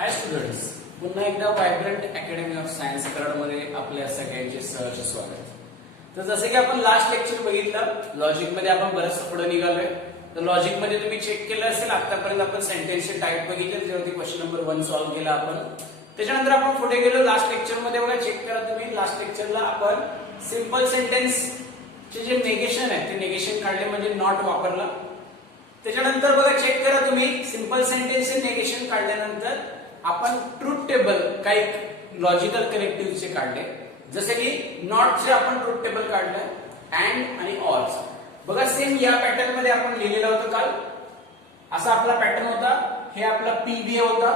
हाय students, पुन्हा एकदा vibrant academy of science कराडमध्ये आपल्या सगळ्यांचे सहर्ष स्वागत. तर जसे की आपण लास्ट लेक्चर बघितलं, लॉजिक मध्ये आपण बरंच पुढे निघालोय. तर लॉजिक मध्ये तुम्ही चेक केलं असेल, आतापर्यंत आपण सेंटेन्सचे टाइप बघितले, त्याच्यावरती क्वेश्चन नंबर 1 सॉल्व्ह केला आपण. त्याच्यानंतर आपण पुढे गेलो लास्ट लेक्चर मध्ये. बघा, चेक करा तुम्ही, लास्ट लेक्चरला आपण सिंपल सेंटेन्स चे जे नेगेशन आहे ते नेगेशन काढले, म्हणजे नॉट वापरला. त्याच्यानंतर बघा, चेक करा तुम्ही, सिंपल सेंटेन्सचे नेगेशन काढल्यानंतर आपण ट्रूथ टेबल काही लॉजिकल कनेक्टिव्हचे काढले, जसे की नॉटचे आपण ट्रूथ टेबल काढलं, अँड आणि ऑरच. बघा, सेम या पॅटर्न मध्ये आपण लिहिलेलं होतं काल. असा आपला पॅटर्न होता. हे आपला पीव्ही होता.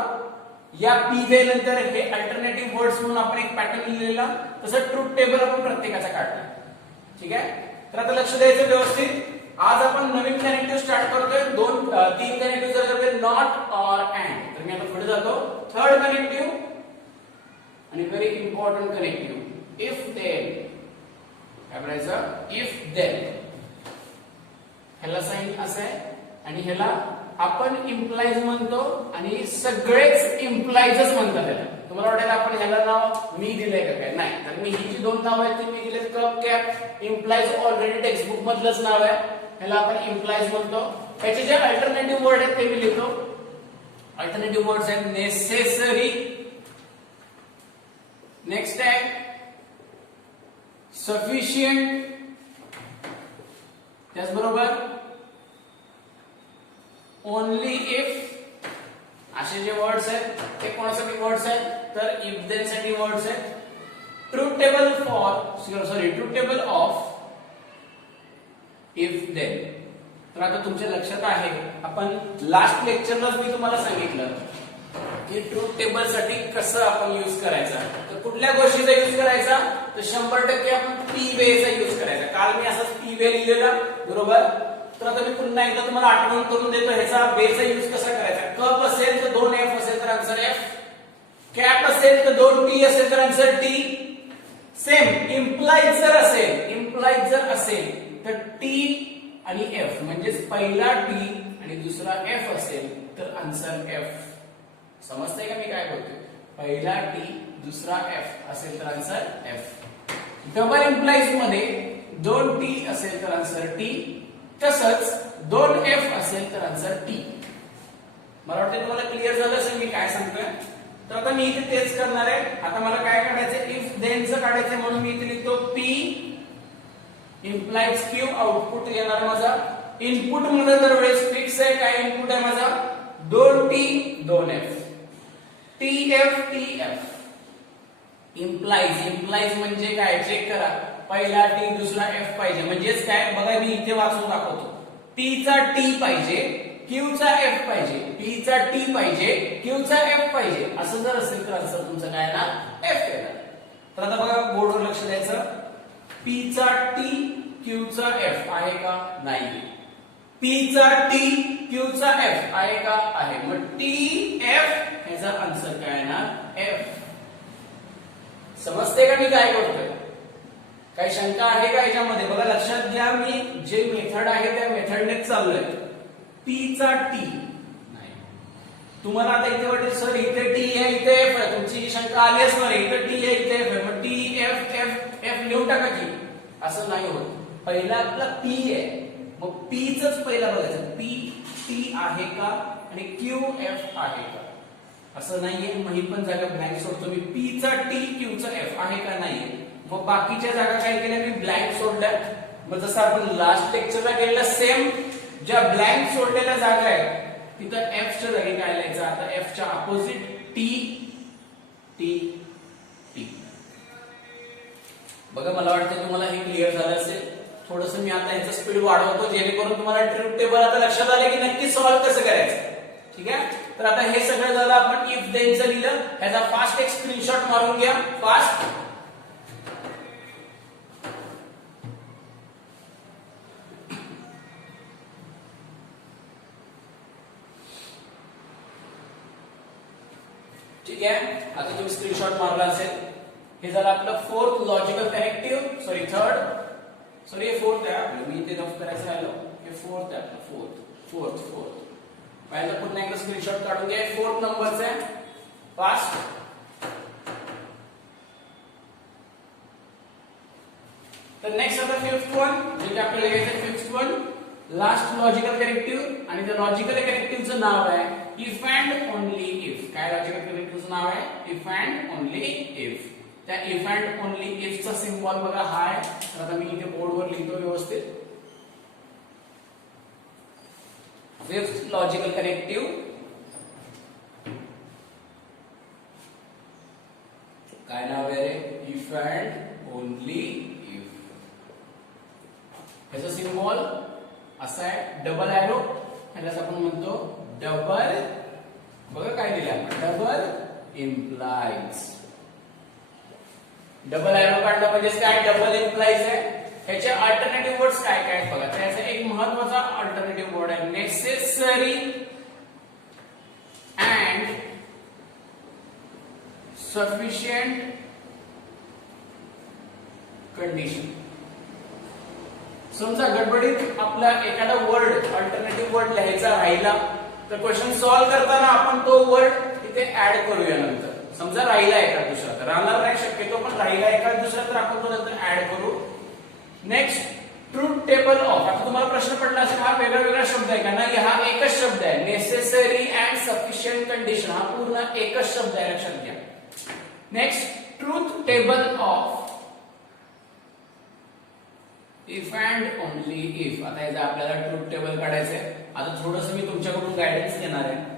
या पीव्ही नंतर हे अल्टरनेटिव्ह वर्ड्स म्हणून आपण एक पॅटर्न लिहिलेला. तसं ट्रूथ टेबल आपण प्रत्येकाचा काढला. ठीक आहे. तर आता लक्ष द्यायचं व्यवस्थित. आज आपण नवीन कनेक्टिव्ह स्टार्ट करतोय. तीन कनेक्टिव्ह जर नॉट ऑर अँड. तर मी आता पुढे जातो. थर्ड कनेक्टिव्ह आणि very important connective if then. काय म्हणायचं? If then. ह्याला साइन असं आहे आणि ह्याला आपण इम्प्लाइज म्हणतो आणि सगळेच इम्प्लाइजच म्हणतात त्याला. तुम्हाला वाटेल आपण ह्याला नाव मी दिलंय का काय? नाही. तर मी ही जी दोन नाव आहेत ती मी दिलेत. कप कॅप इम्प्लाइज ऑलरेडी टेक्स्ट बुक मधलंच नाव आहे. ह्याला आपण इम्प्लाइज म्हणतो. त्याचे जे अल्टरनेटिव्ह वर्ड आहेत ते मी लिहितो. अल्टरनेटिव्ह वर्ड्स आहेत नेसेसरी, नेक्स्ट आहे सफिशियंट, त्याचबरोबर ओनली इफ. असे जे वर्ड्स आहेत ते कोणासाठी वर्ड्स आहेत? तर इफ देन साठी वर्ड्स आहेत. Truth table truth table of if then. तर आता तुमच्या लक्षात आहे, आपण लास्ट लेक्चरलाच मी तुम्हाला सांगितलं की ट्रूथ टेबल साठी कसं आपण यूज करायचा. तर कुठल्या गोष्टीचा यूज करायचा? तर 100% आपण पी वेचा यूज करायचा. काल मी असाच पी वे लिहिलेला, बरोबर. तर आता मी पुन्हा एकदा तुम्हाला आठवण करून देतो ह्याचा वेचा यूज कसा करायचा. कप असेल तर 2 एफ असेल तर आन्सर एफ. कॅप असेल तर 2 टी असेल तर आन्सर टी. सेम इम्प्लाइज जर असेल तर टी आणि एफ, म्हणजेच पहिला टी आणि दुसरा एफ असेल तर आन्सर एफ. समजतंय का मी काय बोलतोय? पहिला टी दुसरा एफ असेल तर आन्सर एफ. डबल इम्प्लाइज मध्ये 2 टी असेल तर आन्सर टी, तसंच 2 एफ असेल तर आन्सर टी. मला वाटतं तुम्हाला क्लिअर झालं असेल मी काय सांगतोय. तर आता मी इथे तेच करणार आहे. आता मला काय काढायचं? इफ देनचं काढायचं, म्हणून मी इथे लिहितो पी इम्प्लाइज क्यू. आउटपुट येणार माझा. इनपुट मध्ये दरवेळेस फिक्स आहे. काय इनपुट आहे माझा? 2 T 2 F. T F. Implies म्हणजे काय? चेक करा. पहिला टी दुसरा एफ पाहिजे, म्हणजेच काय? बघा, मी इथे वाचून दाखवतो. पी चा टी पाहिजे, क्यू चा एफ पाहिजे. पी चा टी पाहिजे, क्यू चा एफ पाहिजे. असं जर असेल तर आन्सर तुमचं काय ना? एफ येणार. तर आता बघा, बोर्डवर लक्ष द्यायचं. पी चा टी क्यू चा एफ आहे का? नाही. पी चा टी क्यू चा एफ आहे का? आहे. मग टी एफ ह्याचा आन्सर काय येणार? एफ. समजते का मी काय करतोय? काही शंका आहे का याच्यामध्ये? बघा, लक्षात घ्या, मी जे मेथड आहे त्या मेथडनेच चाललोय. पी चा टी नाही. तुम्हाला आता इथे वाटेल सर इथे टी आहे इथे एफ आहे. तुमची शंका आली असणार, इथे टी आहे इथे एफ आहे, मग टी एफ एफ एफ लिहून टाका की. असं नाही होत. पहिला आपला पी आहे, मग पी चंच पहिला बघायचं. पी टी आहे का आणि क्यू एफ आहे का? असं नाहीये. मग ही पण जागा ब्लँक सोडतो मी. पी चा टी क्यू चा एफ आहे का? नाहीये. मग बाकीच्या जागा काय केल्या? मी ब्लँक सोडल्या. मग जसं आपण लास्ट लेक्चरला केलेलं सेम, ज्या ब्लँक सोडलेल्या जागा आहेत तिथं एफ च्या जागी काय लिहायचं? आता एफ च्या अपोजिट टी टी टी. बघा, मला वाटतं तुम्हाला हे क्लिअर झालं असेल. थोडंसं मी आता याचं स्पीड वाढवतो, जेणेकरून तुम्हाला ट्रूथ टेबल आता लक्षात आलं की नक्की सॉल्व्ह कसं करायचं. ठीक आहे. तर आता हे सगळं झालं. आपण इफ देनचं लिहिलं. ह्याचा फास्ट एक स्क्रीनशॉट मारून घ्या. फास्ट. ठीक आहे. आता तुम्ही स्क्रीनशॉट मारला असेल. हे झालं आपलं फोर्थ लॉजिकल कनेक्टिव्ह. सॉरी हे फोर्थ आहे. मी इथे नोट करायचं राहिलो. हे फोर्थ आहे आपलं. फोर्थ. पहिला पुन्हा एकदा स्क्रीनशॉट काढून घ्या. फोर्थ नंबरचा आहे. फास्ट. तर नेक्स्ट आता फिफ्थ वन, जे आपल्याला घ्यायचं fifth one, last logical connective. आणि त्या लॉजिकल कनेक्टिव्हचं नाव आहे इफ अँड ओनली इफ. काय लॉजिकल कनेक्टिव्हचं नाव आहे? If and only if. त्या इफ अँड ओनली इफ चा सिम्बॉल बघा हा आहे. तर आता मी इथे बोर्डवर लिहितो व्यवस्थित. फिफ्थ लॉजिकल कनेक्टिव्ह काय नाव आहे रे? If and only if. ह्याचा सिम्बॉल असा आहे डबल एरो. ह्यालाच आपण म्हणतो डबल, बघा काय दिलं, डबल इम्प्लाइज. डबल एरो काढलं म्हणजे काय? डबल इम्प्लाइज आहे. ह्याचे अल्टरनेटिव्ह वर्ड्स काय काय आहेत बघा. त्याचा एक महत्त्वाचा अल्टरनेटिव्ह वर्ड आहे नेसेसरी अँड सफिशियंट कंडिशन. समजा गडबडीत आपला एखादा वर्ड अल्टरनेटिव्ह वर्ड लिहायचा राहिला तर क्वेश्चन सॉल्व्ह करताना आपण तो वर्ड इथे ऍड करूया नंतर. समजा राहिला एखाद दुसरा, तर राहणार नाही शक्यतो, पण राहिला एखाद दुसरा तर आपण तो नंतर ऍड करू. Next truth table of. आता तुम्हाला प्रश्न पडला असेल हा वेगळा वेगळा शब्द आहे का? नाही, हा एकच शब्द आहे. नेसेसरी अँड सफिशियंट कंडिशन हा पूर्ण एकच शब्द आहे, लक्षात घ्या. Next truth table of if and only if. आता याचा आपल्याला ट्रूथ टेबल काढायचं आहे. आता थोडस मी तुमच्याकडून गायडन्स घेणार आहे.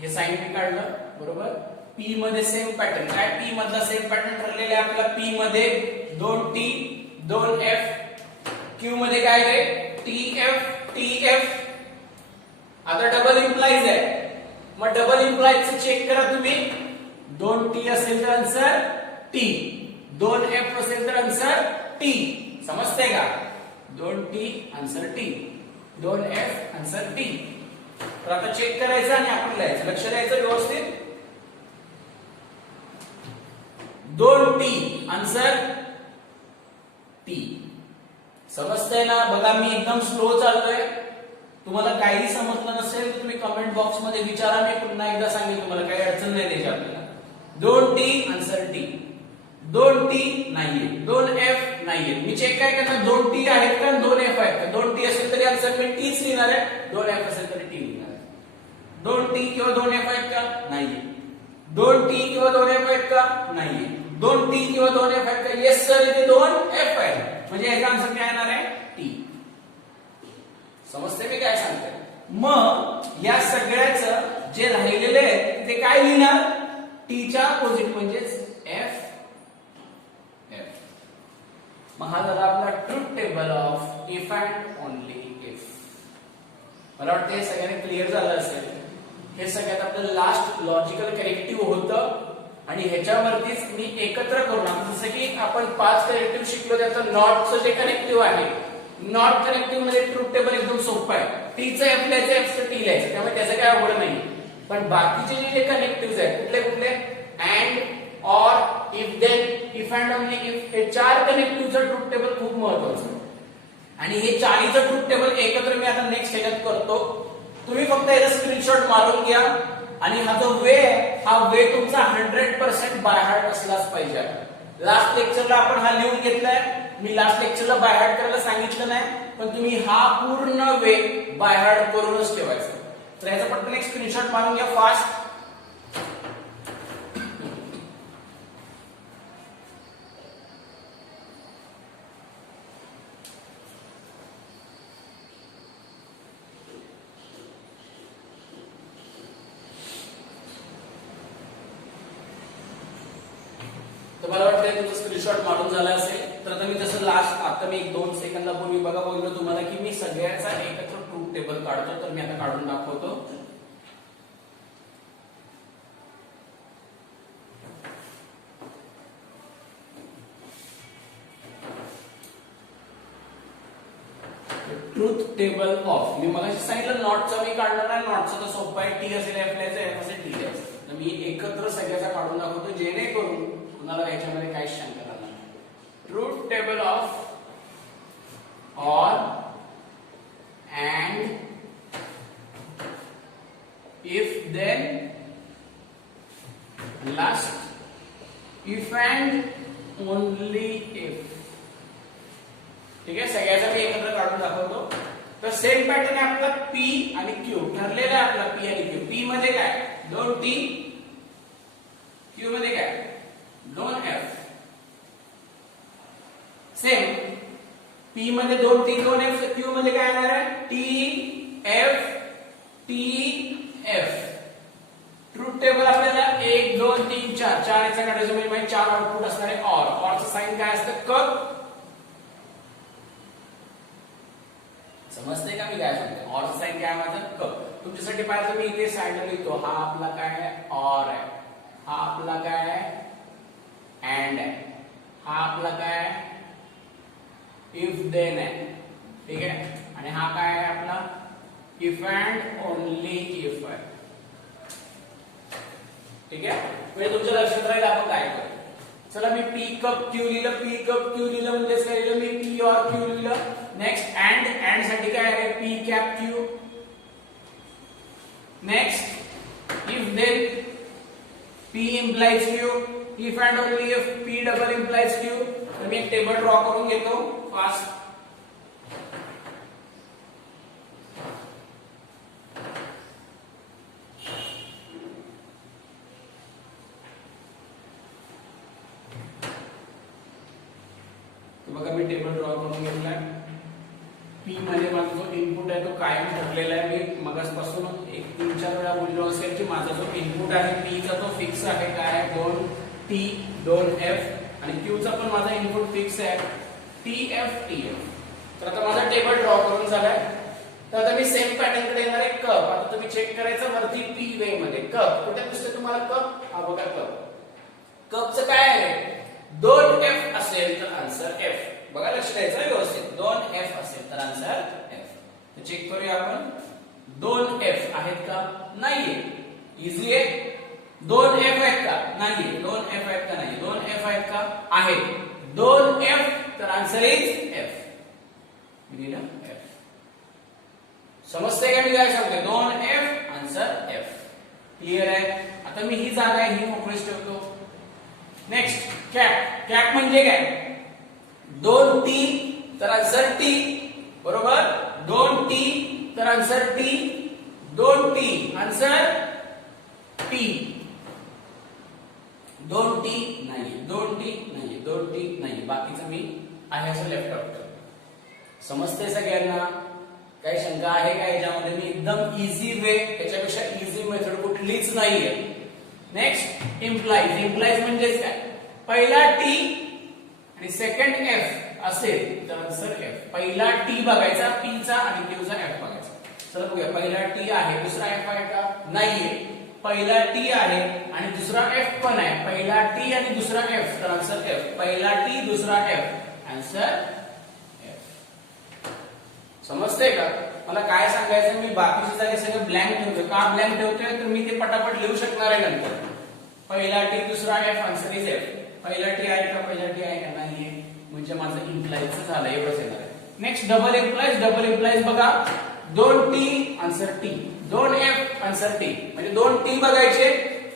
हे साइन मी काढलं बरोबर. पी मध्ये सेम पॅटर्न. काय पी मधला सेम पॅटर्न ठरलेला आहे आपला. पी मध्ये 2T 2F. क्यू मध्ये काय रे? TF. आता डबल इम्प्लाइज आहे, मग डबल इम्प्लाइज चेक करा तुम्ही. 2T असेल तर आन्सर T, 2F असेल तर आन्सर T. समजते का? 2T answer T, 2F answer T. तर आता चेक करायचं आणि आपण लिहायचं. लक्ष द्यायचं व्यवस्थित. 2T answer T. समजतंय ना? बघा मी एकदम स्लो चाललोय. तुम्हाला काही समजलं नसेल तर तुम्ही कमेंट बॉक्स मध्ये विचारा. मी पुन्हा एकदा सांगेन, तुम्हाला काही अडचण नाही त्याची आपल्याला. 2T आन्सर T, 2T नाहीये, 2F नाहीये. मी चेक काय करणार? 2T आहेत का 2F आहेत का? 2T असेल तरी आन्सर मी Tच लिहिणार आहे, 2F असेल तरी T लिहिणार आहे. 2T किंवा 2F आहेत का? नाहीये. 2T किंवा 2F आहेत का? नाहीये. 2T किंवा 2F आहेत का? येस सर, इथे 2F आहेत. म्हणजे याचा आन्सर काय येणार आहे? T. समजते मी काय सांगते? मग या सगळ्याचं जे राहिलेले आहे ते काय लिहिणार? Tच्या अपोजिट म्हणजेच F. मग हा झाला आपला truth table of if and only if. मला वाटतं हे सगळ्यांनी क्लिअर झालं असेल. हे सगळ्यात आपलं लास्ट लॉजिकल कनेक्टिव्ह होतं आणि ह्याच्यावरतीच मी एकत्र करून, जसं की आपण 5 कनेक्टिव्ह शिकलो त्याचं नॉटचं जे कनेक्टिव्ह आहे, नॉट कनेक्टिव्ह मध्ये ट्रूथ टेबल एकदम सोपं आहे. टीचं एफ लिहायचं, एफचं टी लिहायचं, त्यामुळे त्याचं काय अवघड नाही. पण बाकीचे जे कनेक्टिव्ह आहेत कुठले कुठले? And, or, if then, if and only if, हे 4 कनेक्टिव्हचं ट्रूथ टेबल खूप महत्वाचं आहे. आणि हे 4चं ट्रूथ टेबल एकत्र मी आता नेक्स्ट ह्याच्यात करतो. तुम्ही फक्त याचा स्क्रीनशॉट मारून घ्या आणि हा जो वे आहे, हा वे तुमचा 100% बाय हार्ट असलाच पाहिजे. लास्ट लेक्चरला आपण हा लिहून घेतलाय. मी लास्ट लेक्चरला बाय हार्ट करायला सांगितलं नाही, पण तुम्ही हा पूर्ण वे बाय हार्ट करूनच ठेवायचा. तर याचा पटकन एक स्क्रीनशॉट मारून घ्या फास्ट. तर मला वाटतं तुमचं स्क्रीनशॉट मारून झाला असेल. तर आता मी जसं लास्ट आता मी 1-2 सेकंदापूर्वी बघा बोललो तुम्हाला की मी सगळ्याचा एकत्र ट्रूथ टेबल काढतो. तर मी आता काढून दाखवतो. ट्रूथ टेबल ऑफ, मी मगाशी सांगितलं नॉटचा मी काढणार नाही. नॉटचा तर सोपं आहे, टी असेल एफ लिहायचं, एफ असेल टी लिहायचं. तर मी एकत्र सगळ्याचा काढून दाखवतो जेणेकरून कुणाला याच्यामध्ये काही शंका राहणार नाही. Truth table of or, and, if then, last if and only if. ठीक आहे, सगळ्याचा मी एकत्र काढून दाखवतो. तर सेम पॅटर्न आहे आपला पी आणि क्यू. ठरलेला आहे आपला पी आणि क्यू. पी मध्ये काय 2 टी, क्यू मध्ये काय 2 एफ. सेम पी मध्ये 2 टी 2 एफ, क्यू मध्ये काय येणार आहे T F T F. Truth table आपल्याला 1 2 3 4 4 याचा काढायचं म्हणजे 4 आउटपुट असणार आहे. ऑरचं साइन काय असतं कप. समजते का मी काय सांगते. ऑरचं साइन काय माझं कप. तुमच्यासाठी पाहिजे मी इथे साइडला लिहितो. हा आपला काय आहे ऑर आहे, हा आपला काय आहे अँड आहे, हा आपला काय आहे इफ देन आहे. ठीक आहे, आणि हा काय आहे आपला इफ अँड ओनली इफ आहे. ठीक आहे, म्हणजे तुमच्या लक्षात राहील आपण काय करू. चला मी पी कप क्यू लिहिलं. पी कप क्यू लिहिलं म्हणजे काय लिहिलं मी पी और क्यू लिहिलं. नेक्स्ट अँड साठी काय आहे P cap Q. Next if then P implies Q. If and only if P double implies Q. तर मी एक टेबल ड्रॉ करून घेतो फास्ट. बघा मी टेबल ड्रॉ करून घेतलाय. पी मध्ये माझा जो इनपुट आहे तो कायम ठरलेला आहे. मी मगासपासून 3-4 वेळा बोललो असेल की माझा जो इनपुट आहे पी चा तो फिक्स आहे. काय आहे 2 टी 2 एफ आणि क्यू चा पण माझा इनपुट फिक्स आहे टी एफ टी एफ. तर आता माझा टेबल ड्रॉ करून झालाय. तर आता मी सेम पॅटर्न कडे येणार आहे कप. आता तुम्ही चेक करायचं वरती पी वे मध्ये कप कुठे दिसतोय तुम्हाला कप. हा बघा कप. कपचं काय आहे 2 एफ असेल तर आन्सर एफ. बघा लक्ष द्यायचं व्यवस्थित. 2 एफ असेल तर आन्सर एफ. तर चेक करूया आपण 2 एफ आहेत का नाहीये. इझी आहे. 2 एफ आहेत का नाहीये. 2 एफ आहेत का नाही. 2 एफ आहेत का आहेत. 2 एफ तर आन्सर इज एफ. मी लिहिलं एफ. समजते का मी काय सांगतोय. 2 एफ आन्सर एफ. क्लिअर आहे. आता मी ही जागा आहे ही मोकळीच ठेवतो. Next cap. कॅप म्हणजे काय 2 टी तर आन्सर टी. बरोबर 2 टी तर answer T. 2 T answer T. 2 T नाही. 2 टी नाही. 2 टी नाही. बाकीचं मी आहे असं लेफ्ट आउट करतो. समजते सगळ्यांना. काही शंका आहे का याच्यामध्ये. मी एकदम इझी वे, त्याच्यापेक्षा इझी मेथड कुठलीच नाहीये. Next implies. इम्प्लाइज म्हणजेच काय पहिला टी आणि सेकंड एफ असेल तर आन्सर एफ. पहिला टी बघायचा पी चा आणि क्यू चा एफ बघायचा. चला बघूया. पहिला टी आहे दुसरा एफ आहे का नाहीये. पहिला टी आहे आणि दुसरा एफ पण आहे. पहिला टी आणि दुसरा एफ तर आन्सर एफ. पहिला टी दुसरा एफ आन्सर एफ. समजते का मला काय सांगायचं. मी बाकीच्या जागी सगळं ब्लँक ठेवतो. का ब्लँक ठेवतोय तर मी ते पटापट लिहू शकणार आहे नंतर. पहिला टी दुसरा एफ आन्सर इज एफ. पहिला टी आहे का पहिला टी आहे का नाहीये म्हणजे माझं इम्प्लाइज झालं एवढंच येणार आहे. Next double implies. Double implies बघा 2 T answer T. 2 F answer T. म्हणजे 2 टी बघायचे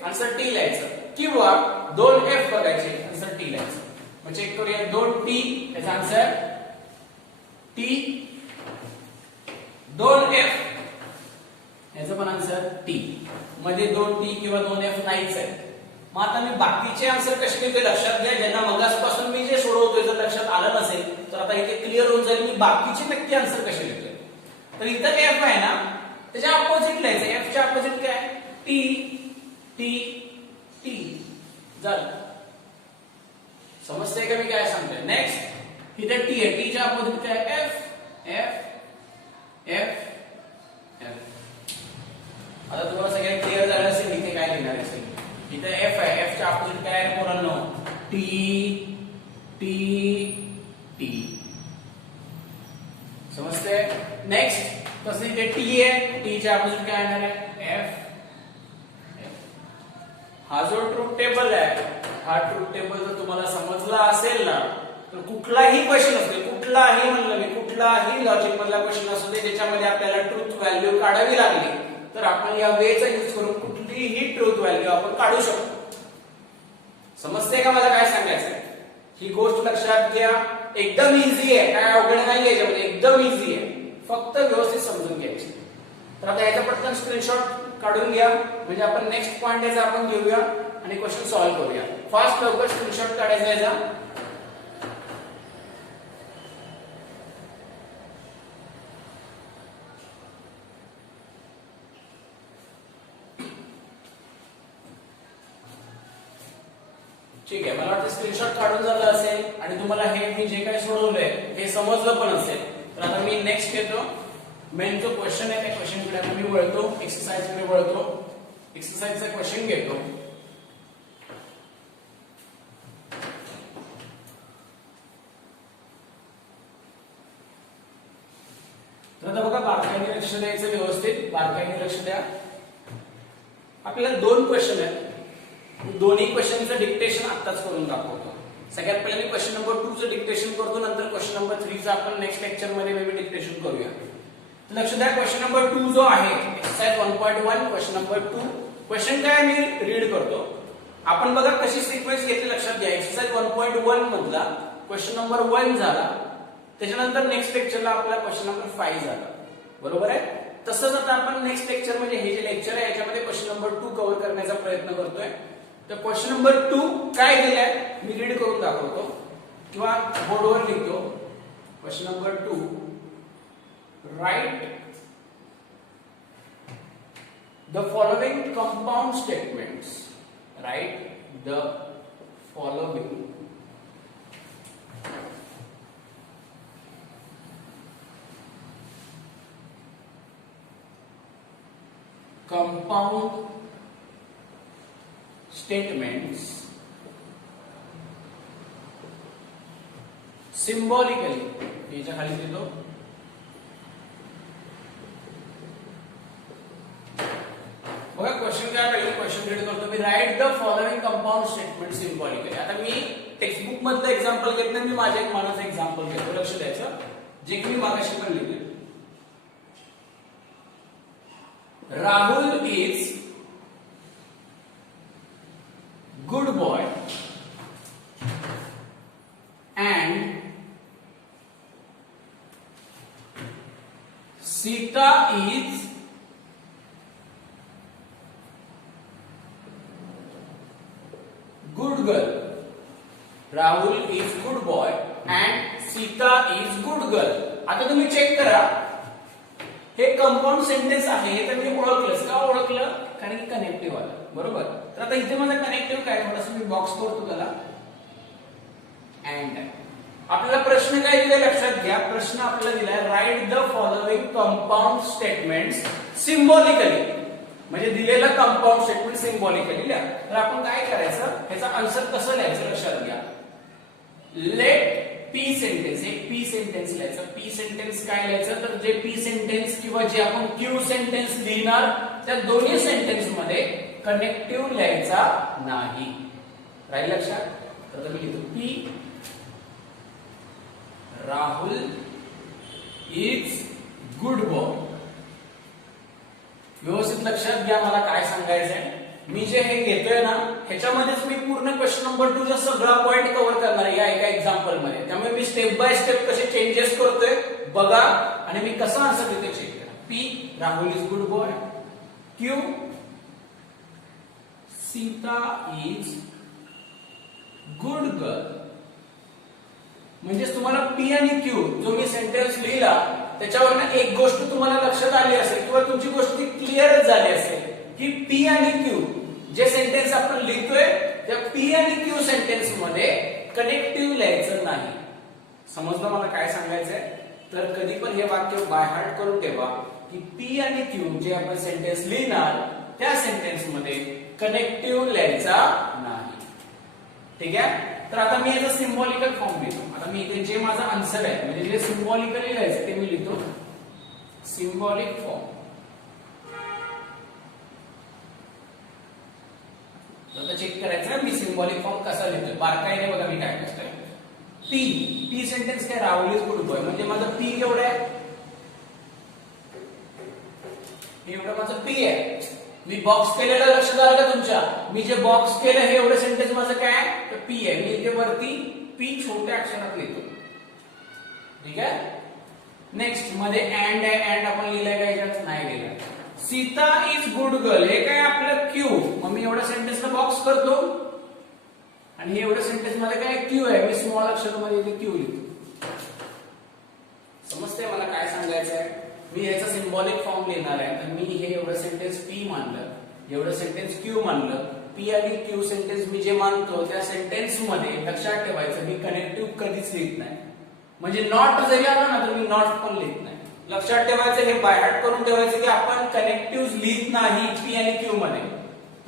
आन्सर टी लिहायचं किंवा 2 एफ बघायचे आन्सर टी लिहायचं. मग चेक करूया 2 टी याचा आन्सर टी. 2 एफ याचं पण आन्सर टी. मध्ये 2 टी किंवा 2 एफ नाहीच आहे. मग आता मी बाकीचे आन्सर कसे लिहिते लक्षात घ्या. ज्यांना मगासपासून मी जे सोडवतोय जर लक्षात आलं नसेल तर आता इथे क्लिअर होऊन जाईल मी बाकीचे नक्की आन्सर कसे लिहितोय. तर इथं एफ आहे ना त्याच्या अपोजिट लिहायचं. एफ च्या अपोजिट काय टी टी टी झालं. समजतंय का मी काय सांगतोय. नेक्स्ट इथे टी आहे. टी च्या अपोजिट काय एफ एफ एफ एफ. आता तुम्हाला सगळ्यांना क्लिअर झालं असेल इथे काय लिहिणार असेल. इथे एफ आहे. एफ च्या अपोजिट काय आहे पोरांनो टी टी टी. समजते. नेक्स्ट तसं इथे टी आहे. टी च्या अपोजिट काय येणार आहे एफ. हा जो ट्रूथ टेबल आहे हा ट्रूथ टेबल जर तुम्हाला समजला असेल ना तर कुठलाही क्वेश्चन असू दे, कुठलाही म्हणलं मी कुठलाही लॉजिक मधला क्वेश्चन असू दे ज्याच्यामध्ये आपल्याला ट्रूथ व्हॅल्यू काढावी लागली तर आपण या वेचा यूज करून कुठलीही ट्रूथ व्हॅल्यू आपण काढू शकतो. समजते का मला काय सांगायचंय? ही गोष्ट लक्षात घ्या, एकदम इझी आहे, काय अवघड नाही याच्यामध्ये, एकदम इझी आहे, फक्त व्यवस्थित समजून घ्यायची. तर आता याचा पटकन स्क्रीनशॉट काढून घ्या, म्हणजे आपण नेक्स्ट पॉइंट याचा आपण घेऊया आणि क्वेश्चन सॉल्व्ह करूया. फास्ट लवकर स्क्रीनशॉट काढायचा याचा. ठीक आहे, मला वाटतं स्क्रीनशॉट काढून झालं असेल आणि तुम्हाला हे मी जे काही सोडवलंय हे समजलं पण असेल. तर आता मी नेक्स्ट घेतो, मेन जो क्वेश्चन आहे त्या क्वेश्चनकडे मी वळतो, एक्सरसाइजकडे वळतो. एक्सरसाइजचा क्वेश्चन घेतो. तर आता बघा, बारकाईने लक्ष द्यायचं, व्यवस्थित बारकाईने लक्ष द्या. आपल्याला दोन क्वेश्चन आहेत, दोन्ही क्वेश्चनचं डिक्टेशन आत्ताच करून दाखवतो. सगळ्यात पहिले मी क्वेश्चन नंबर 2 चं डिक्टेशन करतो, नंतर क्वेश्चन नंबर 3 चं आपण नेक्स्ट लेक्चर मध्ये मे बी डिक्टेशन करूया. लक्ष द्या, क्वेश्चन नंबर 2 जो आहे एक्सरसाइज 1.1 क्वेश्चन नंबर 2. क्वेश्चन काय मी रीड करतो. आपण बघा कशी सिक्वेन्स घेतली लक्षात घ्या. एक्सरसाइज 1.1 मधला क्वेश्चन नंबर 1 झाला, त्याच्यानंतर नेक्स्ट लेक्चरला आपला क्वेश्चन नंबर 5 झाला, बरोबर आहे. तसंच आता आपण नेक्स्ट लेक्चर म्हणजे हे जे लेक्चर आहे याच्यामध्ये क्वेश्चन नंबर 2 कव्हर करण्याचा प्रयत्न करतोय. तर क्वेश्चन नंबर 2 काय दिलाय मी रीड करून दाखवतो किंवा बोर्डवर लिहितो. Question number 2, right the following compound statements. Right the following compound statements symbolically. याच्या खाली देतो बघा. क्वेश्चन काय पहिले क्वेश्चन रीड करतो मी. Write the following compound statement symbolically. आता मी टेक्स्टबुक मधलं एक्झाम्पल घेत नाही, मी माझ्या एक मनाचं एक्झाम्पल घेतो. लक्ष द्यायचं, जे की मी मागाशी पण लिहिले. Rahul is good boy and Sita is good girl. Rahul is good boy and Sita is good girl. आता तुम्ही चेक करा, हे कंपाऊंड सेंटेन्स आहे, हे तर मी ओळखलंच. का ओळखलं? कारण की कनेक्टिव्ह आलं, बरोबर. तर आता इथे माझा कनेक्टिव्ह काय, थोडासा मी बॉक्स करतो त्याला, अँड. आपल्याला प्रश्न काय दिलाय लक्षात घ्या. प्रश्न आपल्याला दिलाय right the following compound statements symbolically, म्हणजे दिलेलं कंपाऊंड स्टेटमेंट सिम्बॉलिकली लिहा. तर आपण काय करायचं, ह्याचा आन्सर कसं लिहायचं लक्षात घ्या. लेट पी सेंटेन्स, एक पी सेंटेन्स लिहायचं. पी सेंटेन्स काय लिहायचं, तर जे पी सेंटेन्स किंवा जे आपण क्यू सेंटेन्स लिहिणार त्या दोन्ही सेंटेन्स मध्ये कनेक्टिव्ह लिहायचा नाही. राहील लक्षात. तर मी लिहितो P Rahul is good boy. व्यवस्थित लक्षात घ्या मला काय सांगायचंय. मी जे हे घेतोय ना ह्याच्यामध्येच मी पूर्ण क्वेश्चन नंबर 2 चा सगळा पॉइंट कव्हर करणार आहे या एका एक्झाम्पल मध्ये. त्यामुळे मी स्टेप बाय स्टेप कसे चेंजेस करतोय बघा आणि मी कसा आन्सर देतोय चेक करा. P Rahul is good boy, Q Sita is good girl. म्हणजे तुम्हाला पी आणि क्यू जो मी सेंटेन्स लिहिला त्याच्यावरनं एक गोष्ट तुम्हाला लक्षात आली असेल किंवा तुमची गोष्ट क्लिअरच झाली असेल की पी आणि क्यू जे सेंटेन्स आपण लिहितोय त्या पी आणि क्यू सेंटेन्स मध्ये कनेक्टिव्ह लिहायचं नाही. समजलं मला काय सांगायचंय. तर कधी पण हे वाक्य बाय हार्ट करून ठेवा की पी आणि क्यू जे आपण सेंटेन्स लिहिणार त्या सेंटेन्स मध्ये कनेक्टिव्ह लिहायचा नाही. ठीक आहे. तर आता मी याचा सिम्बॉलिकल फॉर्म लिहितो. आता मी इथे जे माझा आन्सर आहे म्हणजे जे सिम्बॉलिकली लिहायचं ते मी लिहितो सिम्बॉलिक फॉर्म. आता चेक करायचं मी सिम्बॉलिक फॉर्म कसा लिहितोय. बारकाईने बघा मी काय करतोय. पी पी सेंटेन्स काय राहुल इज गुड बॉय म्हणजे माझं पी केवढं आहे, एवढं माझं पी आहे. मी बॉक्स केलेलं लक्षात आलं का तुमच्या. मी जे बॉक्स केलं हे एवढं सेंटेन्स माझं काय आहे तर पी आहे. मी इथे वरती पी छोट्या अक्षरात लिहितो. ठीक आहे. नेक्स्ट मध्ये अँड आहे. अँड आपण लिहिलंय का याच्यात नाही लिहिलं. सीता इज गुड गर्ल हे काय आपलं क्यू. मग मी एवढ्या सेंटेन्सला बॉक्स करतो आणि हे एवढं सेंटेन्स मध्ये काय क्यू आहे. मी स्मॉल अक्षरामध्ये इथे क्यू लिहितो. समजते मला काय सांगायचं आहे. मी ह्याचा सिंबॉलिक फॉर्म लिहिणार आहे. तर मी हे एवढं सेंटेन्स पी मानलं, एवढं सेंटेन्स क्यू मानलं. पी आणि क्यू सेंटेन्स मी जे मानतो त्या सेंटेन्स मध्ये लक्षात ठेवायचं मी कनेक्टिव्ह कधीच लिहित नाही. म्हणजे नॉट जरी आला ना तर मी नॉट पण लिहित नाही. लक्षात ठेवायचं, हे बाय हार्ट करून ठेवायचं की आपण कनेक्टिव्ह लिहित नाही पी आणि क्यू मध्ये.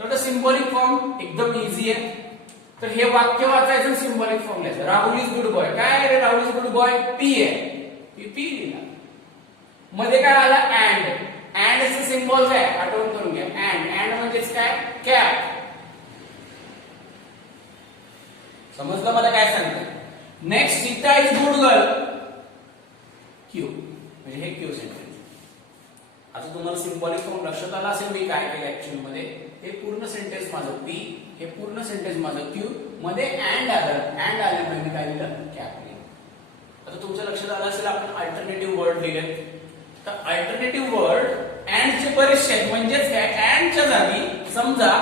तर सिंबॉलिक फॉर्म एकदम इझी आहे. तर हे वाक्य वाचायचं सिंबॉलिक फॉर्म लिहायचं. Rahul is good boy. काय रे Rahul is good boy P आहे. पी लिहिला. मध्ये काय आला अँड. अँडचे सिंबॉल काय आठवण करून घ्या. अँड म्हणजेच काय कॅप. समजलं मला काय सांगतंय. Next Sita is good girl Q म्हणजे हे क्यू सेंटेन्स. आता तुम्हाला सिंबॉलिक फॉर्म लक्षात आला असेल मी काय केलं ऍक्च्युअली मध्ये. हे पूर्ण सेंटेन्स माझं पी, हे पूर्ण सेंटेन्स माझं क्यू, मध्ये अँड आलं. अँड आल्यामुळे मी काय लिहिलं कॅप लिहिलं. आता तुमच्या लक्षात आलं असेल आपण अल्टरनेटिव्ह वर्ड लिहिले. तर अल्टरनेटिव्ह वर्ड अँडचे बरेचसे आहेत. म्हणजेच काय अँडच्या जागी समजा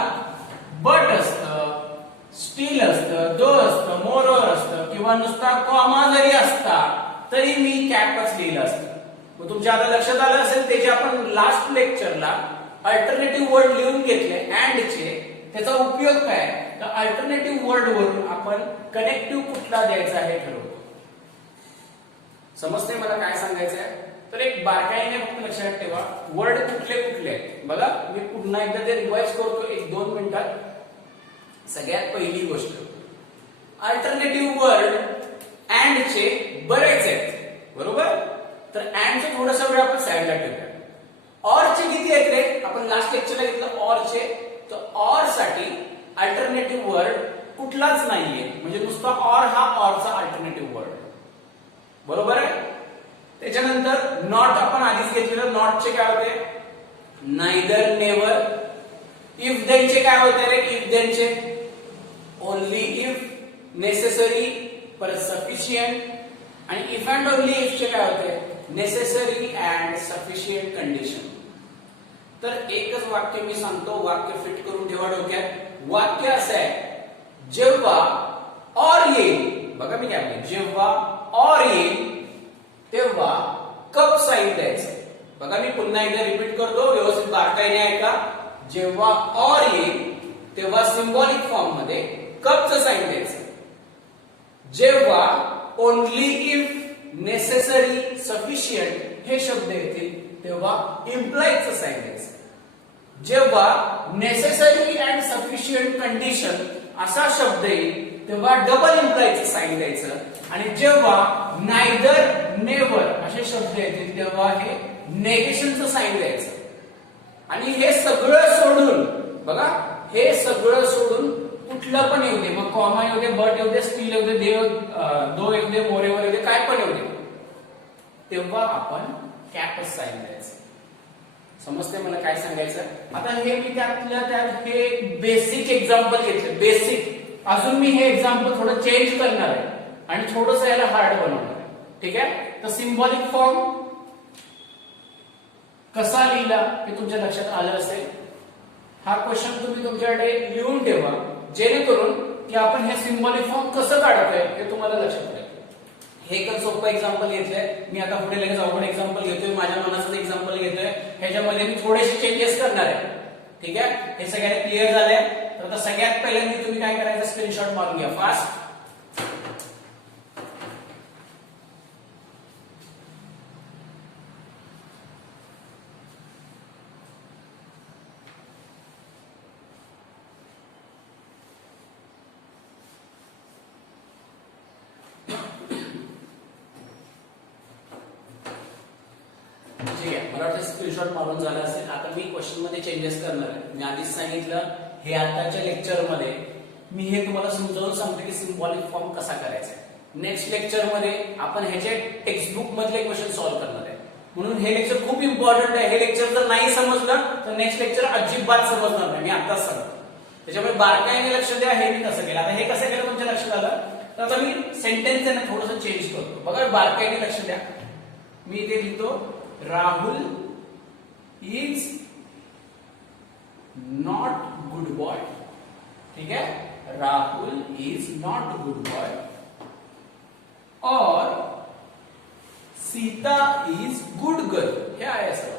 बट असतं, स्टील असतं, दो असतं, मोरवर असतं किंवा नुसता कॉमा जरी असता तरी मी कॅपच लिहिलं असतं. मग तुमच्या आता लक्षात आलं असेल त्याचे आपण लास्ट लेक्चरला अल्टरनेटिव्ह वर्ड लिहून घेतले अँडचे. त्याचा उपयोग काय तर अल्टरनेटिव्ह वर्ड वरून आपण कनेक्टिव्ह कुठला द्यायचा हे ठरवतो. समजते मला काय सांगायचं आहे. तर एक बारकाईने फक्त लक्षात ठेवा वर्ड कुठले कुठले आहेत बघा. मी पुन्हा एकदा ते रिवाइज करतो 1-2 मिनिटात. सगळ्यात पहिली गोष्ट अल्टरनेटिव्ह वर्ड अँडचे बरेच आहेत बरोबर. तर अँडचे थोडासा वेळ आपण साईडला ठेवूया. ऑरचे किती आहेत रे आपण लास्ट लेक्चरला घेतलं ऑरचे. तर ऑर साठी अल्टरनेटिव्ह वर्ड कुठलाच नाहीये. म्हणजे नुसता ऑर हा ऑरचा अल्टरनेटिव्ह वर्ड बरोबर आहे. त्याच्यानंतर नॉट आपण आधीच घेतलेलं. नॉटचे काय होते नायदर, नेवर. इफ देनचे काय होते रे इफ देनचे ओनली इफ, नेसेसरी, परत सफिशियंट. आणि इफ अँड ओनली इफचे काय होते नेसेसरी अँड सफिशियंट कंडिशन. तर एकच वाक्य मी सांगतो, वाक्य फिट करून ठेवा डोक्यात. वाक्य असं आहे जेव्हा ऑर येईल बघा मी काय म्हणतो जेव्हा ऑर येईल तेव्हा कप साईन द्यायचं. बघा मी पुन्हा एकदा रिपीट करतो व्यवस्थित बारकाईने ऐका. जेव्हा ऑर येईल तेव्हा सिंबॉलिक फॉर्म मध्ये कपचं साईन द्यायचं. जेव्हा ओनली इफ, नेसेसरी, सफिशियंट हे शब्द येतील तेव्हा इम्प्लाइजचं साईन द्यायचं. जेव्हा नेसेसरी अँड सफिशियंट कंडिशन असा शब्द येईल तेव्हा डबल इम्प्लाइजचं साईन द्यायचं. आणि जेव्हा नायदर, नेवर असे शब्द येतील तेव्हा हे नेगेशनचं साईन द्यायचं. आणि हे सगळं सोडून बघा हे सगळं सोडून कुठलं पण येऊ दे मग कॉमा येऊ दे, बट येऊ दे, स्टील येऊ दे, दो येऊ दे, मोरेवर येऊ दे, काय पण येऊ दे तेव्हा आपण कॅपच साईन द्यायचं. समजते मला काय सांगायचं. आता हे मी त्यातल्या त्यात हे बेसिक एक्झाम्पल घेतलं. बेसिक अजून मी हे एक्झाम्पल थोडं चेंज करणार आहे आणि थोडंसं याला हार्ड बनवणार आहे. ठीक आहे. तर सिंबॉलिक फॉर्म कसा लिहिला हे तुमच्या लक्षात आलं असेल. हा क्वेश्चन तुम्ही तुमच्याकडे लिहून ठेवा जेणेकरून की आपण हे सिंबॉलिक फॉर्म कसं काढतोय हे तुम्हाला लक्षात राहील. हे एक सोपं एक्झाम्पल घेतलंय मी. आता पुढे लगेच अवघड एक्झाम्पल घेतोय. माझ्या मनाचं एक्झाम्पल घेतोय. ह्याच्यामध्ये मी थोडेसे चेंजेस करणार आहे. ठीक आहे. हे सगळ्यांना क्लिअर झालंय. तर आता सगळ्यात पहिल्यांदा तुम्ही काय करायचं स्क्रीनशॉट मारून घ्या फास्ट. मला वाटतं स्क्रीनशॉट मारून झाला असेल. आता मी क्वेश्चन मध्ये चेंजेस करणार आहे. मी आधीच सांगितलं हे आताच्या लेक्चर मध्ये मी हे तुम्हाला समजावून सांगतो की सिंबॉलिक फॉर्म कसा करायचा आहे. नेक्स्ट लेक्चर मध्ये आपण ह्याचे टेक्स्टबुक मधले क्वेश्चन सॉल्व्ह करणार आहे. म्हणून हे लेक्चर खूप इम्पॉर्टंट आहे. हे लेक्चर जर नाही समजलं तर नेक्स्ट लेक्चर अजिबात समजणार नाही. मी आताच सांगतो. त्याच्यामुळे बारकाईने लक्ष द्या. हे मी कसं केलं, आता हे कसं केलं तुमच्या लक्षात आलं. तर आता मी सेंटेन्स आहे ना थोडंसं चेंज करतो. बघा बारकाईने लक्ष द्या. मी इथे लिहितो Rahul is not good boy. ठीक है, Rahul is not good boy और सीता इज गुड गर्ल. हे आहे असं.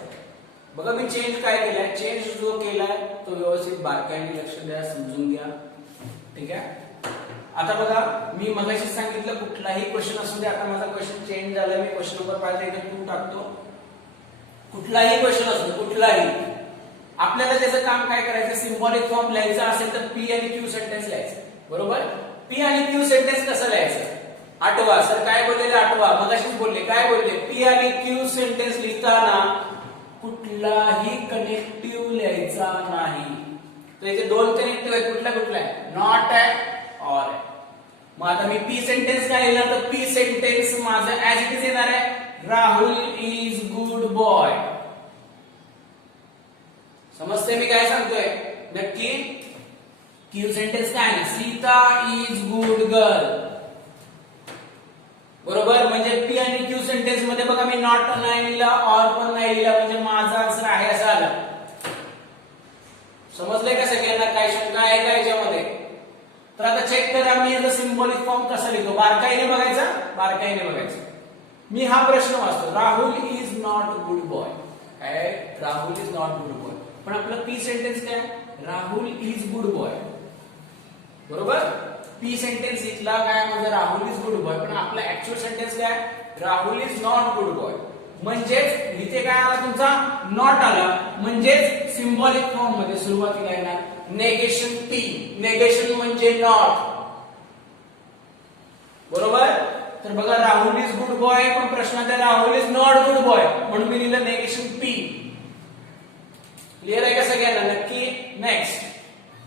बघा मी चेंज काय केलाय, चेंज जो केलाय तो व्यवस्थित बारकाईने लक्ष द्या, समजून घ्या. ठीक आहे. आता बघा मी मगाशी सांगितलं कुठलाही क्वेश्चन असू दे. आता माझा क्वेश्चन चेंज झाला. मी क्वेश्चन नंबर पाहिजे इथे 2 टाकतो. कुठलाही क्वेश्चन असू दे, कुठलाही, आपल्याला त्याचं काम काय करायचं, सिंबॉलिक फॉर्म लिहायचा असेल तर पी आणि क्यू सेंटेन्स लिहायचं. बरोबर. पी आणि क्यू सेंटेन्स कसं लिहायचं आठवा. सर काय बोललेले आठवा, मगाशीच बोलले. काय बोलले, पी आणि क्यू सेंटेन्स लिहिताना कुठलाही कनेक्टिव्ह लिहायचा नाही. तर इथे 2 कनेक्टिव्ह आहेत. कुठला कुठला आहे, नॉट आहे, ऑर आहे. मग आता मी पी सेंटेन्स काय लिहिणार, तर पी सेंटेन्स माझं ऍज इट इज येणार आहे, राहुल इज गुड बॉय. समजते मी काय सांगतोय नक्की. क्यू सेंटेन्स काय आहे, सीता इज गुड गर्ल. बरोबर. म्हणजे पी आणि क्यू सेंटेन्स मध्ये बघा मी नॉट नाही लिहिला, ऑर पण नाही लिहिला, म्हणजे माझा आन्सर आहे असं आलं. समजलंय का सगळ्यांना, काय शंका आहे का याच्यामध्ये. तर आता चेक करा मी याचा सिंबॉलिक फॉर्म कसा लिहितो. बारकाईने बघायचा, बारकाईने बघायचा. मी हा प्रश्न वाचतो, Rahul is not good boy. काय, Rahul is not good boy. पण आपलं पी सेंटेन्स काय, राहुल इज गुड बॉय. बरोबर. पी सेंटेन्स इथला काय म्हणजे राहुल इज गुड बॉय, पण आपला ऍक्च्युअल सेंटेन्स काय, Rahul is not good boy. म्हणजेच इथे काय आला तुमचा, नॉट आला. म्हणजेच सिंबॉलिक फॉर्म मध्ये सुरुवातीला येणार नेगेशन पी. नेगेशन म्हणजे नॉट. बरोबर. तर बघा राहुल इज गुड बॉय, पण प्रश्नात आहे Rahul is not good boy, म्हणून मी लिहिलं नेगेशन पी. क्लिअर आहे का सगळ्यांना, नक्की. नेक्स्ट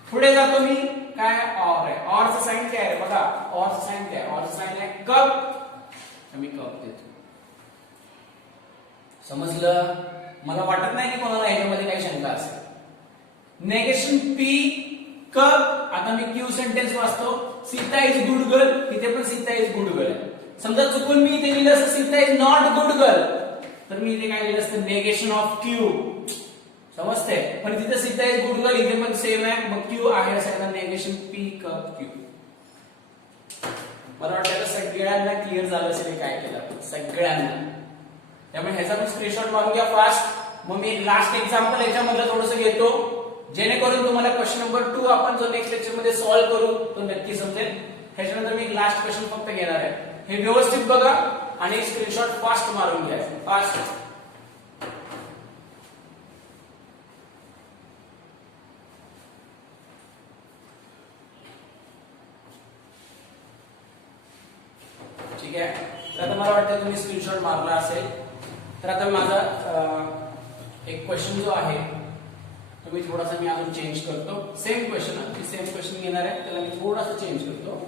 पुढे जातो मी, काय ऑर आहे. ऑरचं साइन काय आहे बघा, ऑरचं साइन काय, ऑरचं साइन आहे कप. मी कप देतो. समजलं. मला वाटत नाही की कोणाला ह्याच्यामध्ये काही शंका असेल. Negation P cup. आता मी क्यू सेंटेन्स वाचतो, सीता इज गुड गर्ल. इथे पण सीता इज गुड गर्ल आहे. समजा चुकून मी इथे लिहिलं असं Sita is not good girl, तर मी इथे काय लिहिलं असतं, नेगेशन ऑफ क्यू. समजते. पण तिथे सीता इज गुड गर्ल, इथे पण सेम आहे. मग क्यू आहे असं नेगेशन पी कप क्यू. मला वाटतं सगळ्यांना क्लिअर झालं असेल काय केलं, सगळ्यांना. त्यामुळे ह्याचा पण स्क्रीनशॉट मारून घ्या फास्ट. मग मी लास्ट एक्झाम्पल याच्यामधलं थोडंसं घेतो, जेणेकरून तुम्हाला क्वेश्चन नंबर 2 आपण जो नेक्स्ट लेक्चर मध्ये सॉल्व्ह करू तो नक्की समजेल. ह्याच्यानंतर मी लास्ट क्वेश्चन फक्त घेणार आहे. हे व्यवस्थित बघा आणि स्क्रीनशॉट फास्ट मारून घ्या, फास्ट. ठीक आहे. तर आता मला वाटतं तुम्ही स्क्रीनशॉट मारला असेल. तर आता माझा एक क्वेश्चन जो आहे तो मी थोडासा अजून चेंज करतो. सेम क्वेश्चन, मी सेम क्वेश्चन घेणार आहे, त्याला मी थोडासा चेंज करतो.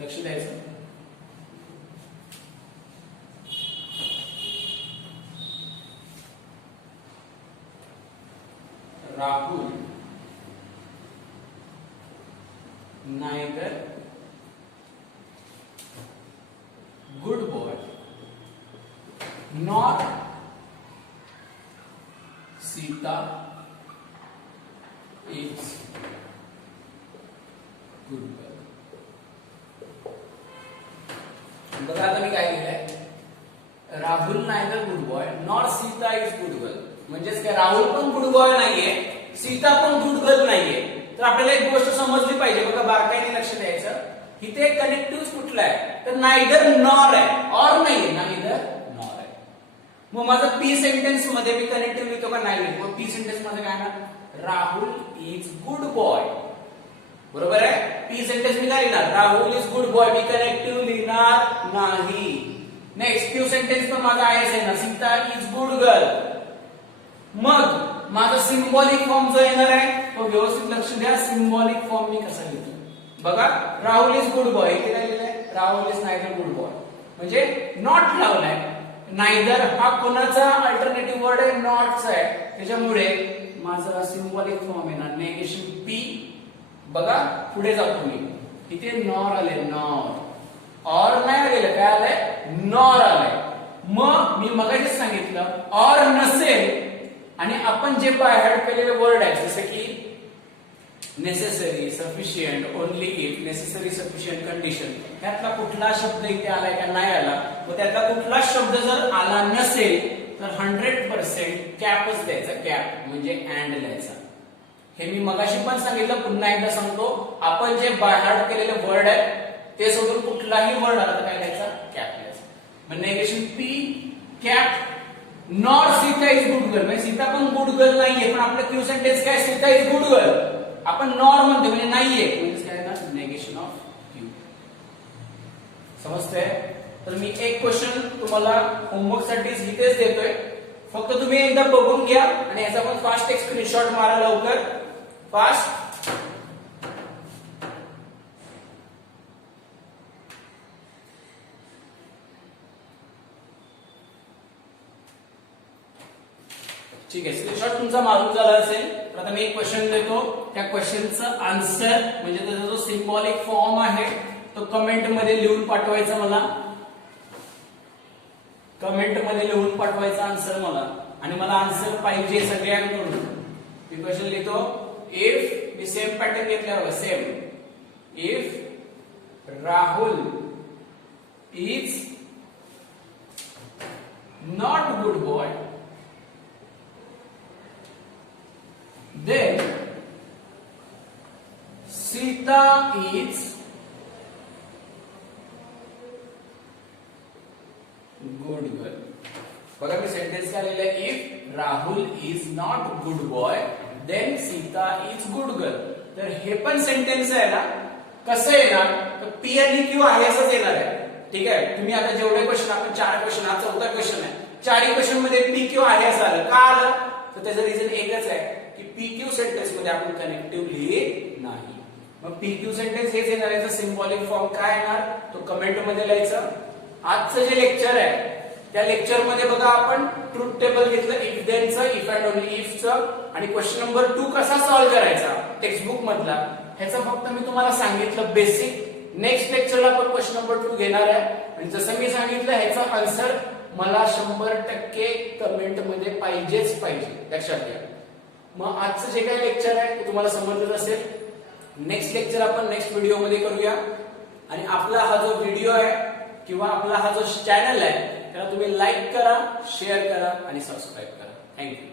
लक्ष द्यायचं. Rahul neither good boy nor Sita is good girl. बघा आता मी काय लिहिलंय, Rahul neither good boy nor Sita is good girl. म्हणजेच काय, राहुल पण गुड बॉय नाहीये, सीता पण गुड गर्ल नाहीये. तर आपल्याला एक गोष्ट समजली पाहिजे. बघा बारकाईने लक्ष द्यायचं. इथे कनेक्टिव्ह कुठला आहे, तर नायदर नॉर आहे, ऑर नाहीये, नायदर नॉर आहे. मग माझं पी सेंटेन्स मध्ये मी कनेक्टिव्ह लिहितो का नाही लिहितो. पी सेंटेन्स मध्ये काय ना, राहुल इज गुड बॉय. बरोबर आहे. पी सेंटेन्स मी काय लिहिणार, Rahul is good boy. Me connective लिहिणार नाही. नेक्स्ट क्यू सेंटेन्स पण माझा आहेच आहे ना, सीता इज गुड गर्ल. मग माझा सिंबॉलिक फॉर्म जो येणार आहे तो व्यवस्थित लक्ष द्या. सिंबॉलिक फॉर्म मी कसा लिहितो बघा. राहुल इज गुड बॉय, इथे काय लिहिलंय, Rahul is neither good boy, म्हणजे नॉट लावलाय. नायदर हा कोणाचा अल्टरनेटिव्ह वर्ड आहे, नॉटचा आहे. त्याच्यामुळे माझा सिंबॉलिक फॉर्म येणार नेगेशन पी बघा पुढे जातो मी, इथे नॉर आले, नॉर, ऑर नाही आलेलं, काय आलंय, नॉर आलंय. मग मी मगाशीच सांगितलं ऑर नसेल आणि आपण जे बाय हार्ट केलेले वर्ड आहेत जसं की necessary, sufficient, only if, necessary, sufficient, condition, त्यातला कुठला शब्द इथे आलाय का नाही आला, व त्यातला कुठला शब्द जर आला नसेल तर 100% कॅपच द्यायचा, कॅप म्हणजे अँड द्यायचा. हे मी मगाशी पण सांगितलं, पुन्हा एकदा सांगतो, आपण जे बाय हार्ट केलेले वर्ड आहेत ते सोडून कुठलाही वर्ड आला तर काय द्यायचा, कॅप द्यायचा. मग negation P cap. Nor Sita is good girl, म्हणजे सीता पण गुड गर्ल नाहीये, पण आपलं क्यू सेंटेन्स काय, सीता इज गुड गर्ल, आपण नॉर म्हणतो म्हणजे नाहीये, म्हणजे काय ना, नेगेशन ऑफ क्यू. समजतंय? तर मी एक क्वेश्चन तुम्हाला होमवर्क साठी इथेच देतोय, फक्त तुम्ही एकदा बघून घ्या आणि याचा पण फास्ट एक स्क्रीनशॉट मारा लवकर, फास्ट. ठीक आहे, स्क्रीनशॉट तुमचा मारून झाला असेल तर आता मी एक क्वेश्चन देतो, त्या क्वेश्चनचं आन्सर म्हणजे त्याचा जो सिम्बॉलिक फॉर्म आहे तो कमेंट मध्ये लिहून पाठवायचा मला, कमेंट मध्ये लिहून पाठवायचा आन्सर मला, आणि मला आन्सर पाहिजे सगळ्यांकडून. मी क्वेश्चन लिहितो, इफ, मी सेम पॅटर्न घेतल्यावर same, if Rahul is not good boy then Sita is good girl. बघा मी सेंटेन्स काय लिहिलंय, if Rahul is not good boy then Sita is good girl. तर हे पण सेंटेन्स आहे ना, कसं येणार, तर पी आणि क्यू आहे असंच येणार आहे. ठीक आहे, तुम्ही आता जेवढे क्वेश्चन, आपण 4 क्वेश्चन, हा 4था क्वेश्चन आहे, 4ही क्वेश्चन मध्ये पी क्यू आहे असं आलं, का आलं, तर त्याचं रिझन एकच आहे की पी क्यू सेंटेन्स मध्ये आपण कनेक्टिव्ह लिहिले नाही. मग पी क्यू सेंटेन्स हेच येणार, याचा सिम्बॉलिक फॉर्म काय येणार तो कमेंट मध्ये लिहायचं. आजचं जे लेक्चर आहे त्या लेक्चर मध्ये बघा आपण ट्रुथ टेबल घेतलं, इफ देनचं, इफ अँड ओनली इफचं, आणि क्वेश्चन नंबर 2 कसा सॉल्व्ह करायचा टेक्स्टबुक मधला, ह्याचं फक्त मी तुम्हाला सांगितलं बेसिक. नेक्स्ट लेक्चरला आपण क्वेश्चन नंबर 2 घेणार आहे, आणि जसं मी सांगितलं ह्याचा आन्सर मला 100% कमेंट मध्ये पाहिजेच पाहिजे, लक्षात घ्या. मग आजचं जे काही लेक्चर आहे ते तुम्हाला समजलं असेल. नेक्स्ट लेक्चर आपण नेक्स्ट व्हिडिओ मध्ये करूया, आणि आपला हा जो व्हिडिओ आहे किंवा आपला हा जो चॅनल आहे त्याला तुम्ही लाईक करा, शेअर करा आणि सबस्क्राईब करा. थँक्यू.